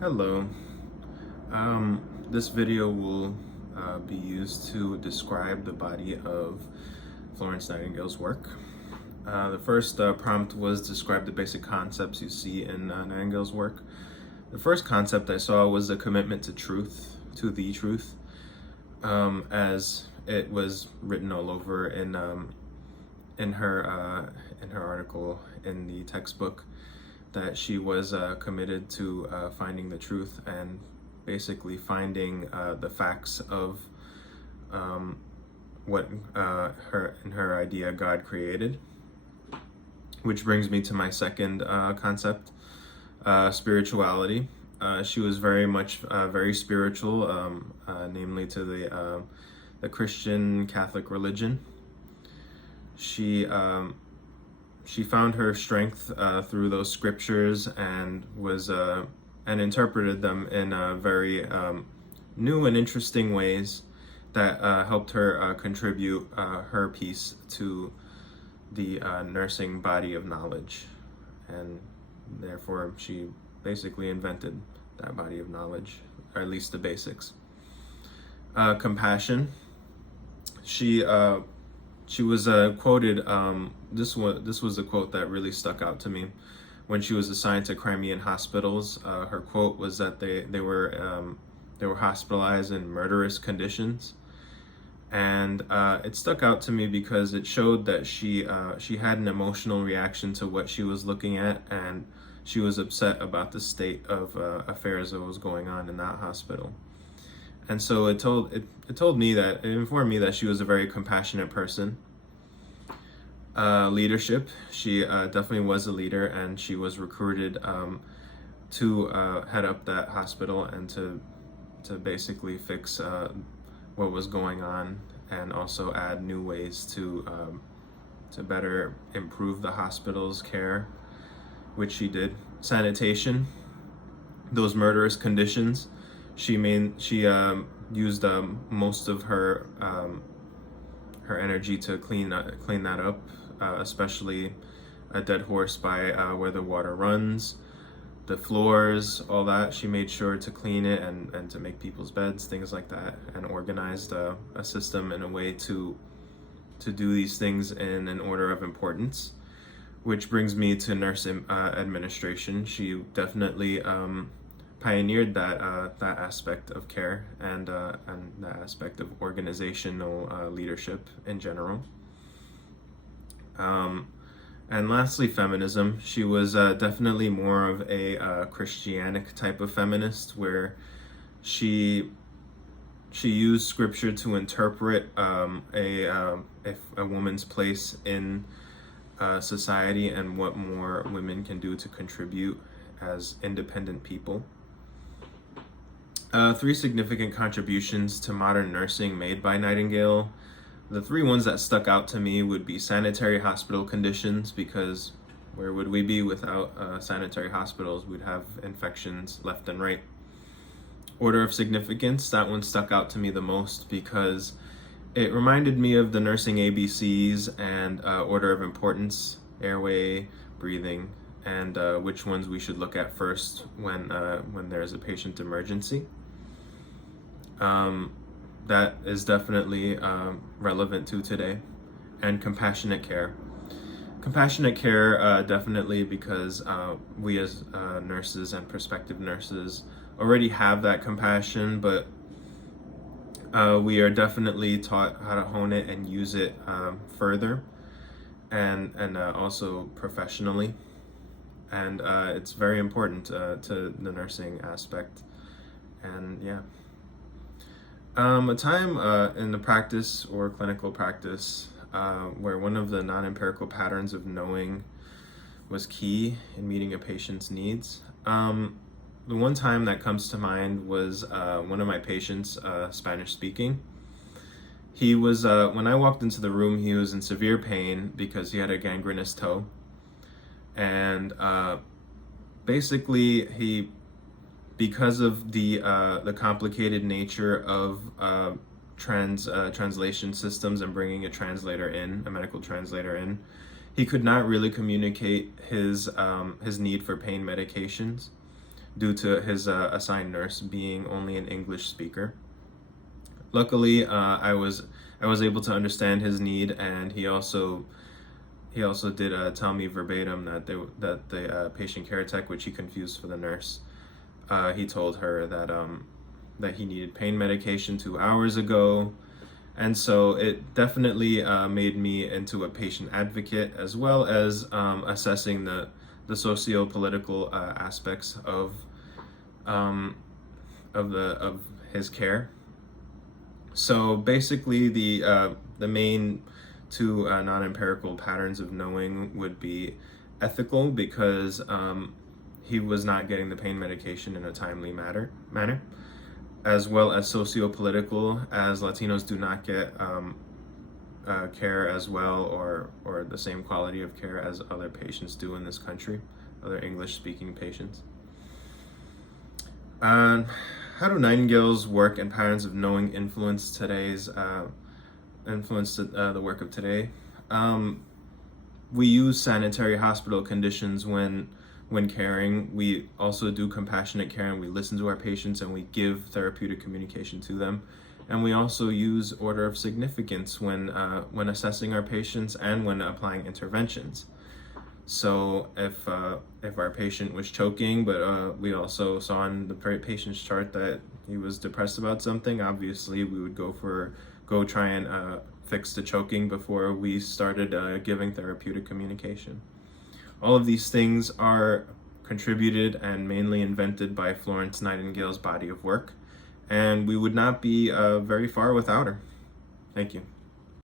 Hello. This video will be used to describe the body of Florence Nightingale's work. The first prompt was describe the basic concepts you see in Nightingale's work. The first concept I saw was the commitment to truth, to the truth, as it was written all over in her article in the textbook, that she was committed to finding the truth and basically finding the facts of what her idea God created. Which brings me to my second concept, spirituality. She was very much very spiritual, namely to the Christian Catholic religion. She found her strength through those scriptures and was and interpreted them in very new and interesting ways that helped her contribute her piece to the nursing body of knowledge, and therefore she basically invented that body of knowledge, or at least the basics. Compassion. She was quoted. This was a quote that really stuck out to me. When she was assigned to Crimean hospitals, her quote was that they were hospitalized in murderous conditions, and it stuck out to me because it showed that she had an emotional reaction to what she was looking at, and she was upset about the state of affairs that was going on in that hospital. And so it informed me that she was a very compassionate person. Leadership. She definitely was a leader, and she was recruited to head up that hospital and to basically fix what was going on, and also add new ways to better improve the hospital's care, which she did. Sanitation. Those murderous conditions. She used most of her energy to clean that up, especially a dead horse by where the water runs, the floors, all that. She made sure to clean it and to make people's beds, things like that, and organized a system in a way to do these things in an order of importance. Which brings me to nurse administration. She definitely pioneered that aspect of care, and that aspect of organizational leadership in general. And lastly, feminism. She was definitely more of a Christianic type of feminist, where she used scripture to interpret a woman's place in society and what more women can do to contribute as independent people. Three significant contributions to modern nursing made by Nightingale. The three ones that stuck out to me would be sanitary hospital conditions, because where would we be without sanitary hospitals? We'd have infections left and right. Order of significance, that one stuck out to me the most because it reminded me of the nursing ABCs and order of importance, airway, breathing, and which ones we should look at first when there's a patient emergency. That is definitely relevant to today. And compassionate care. Compassionate care, definitely, because we as nurses and prospective nurses already have that compassion, but we are definitely taught how to hone it and use it further, and also professionally. And it's very important to the nursing aspect. And yeah. A time in the practice or clinical practice where one of the non-empirical patterns of knowing was key in meeting a patient's needs. The one time that comes to mind was one of my patients, Spanish speaking. He was, when I walked into the room, he was in severe pain because he had a gangrenous toe. And basically, because of the complicated nature of translation systems and bringing a medical translator in, he could not really communicate his need for pain medications. due to his assigned nurse being only an English speaker. Luckily, I was able to understand his need, and he also did tell me verbatim that the patient care tech, which he confused for the nurse, he told her that he needed pain medication 2 hours ago. And so it definitely made me into a patient advocate, as well as assessing the socio-political aspects of his care. So basically, the main two non-empirical patterns of knowing would be ethical, because he was not getting the pain medication in a timely manner, as well as socio-political, as Latinos do not get care as well, or the same quality of care as other patients do in this country, other English-speaking patients. How do Nightingale's work and patterns of knowing influence the work of today? We use sanitary hospital conditions when caring. We also do compassionate care, and we listen to our patients and we give therapeutic communication to them. And we also use order of significance when assessing our patients and when applying interventions. So if our patient was choking, but we also saw on the patient's chart that he was depressed about something, obviously we would go try and fix the choking before we started giving therapeutic communication. All of these things are contributed and mainly invented by Florence Nightingale's body of work, and we would not be very far without her. Thank you.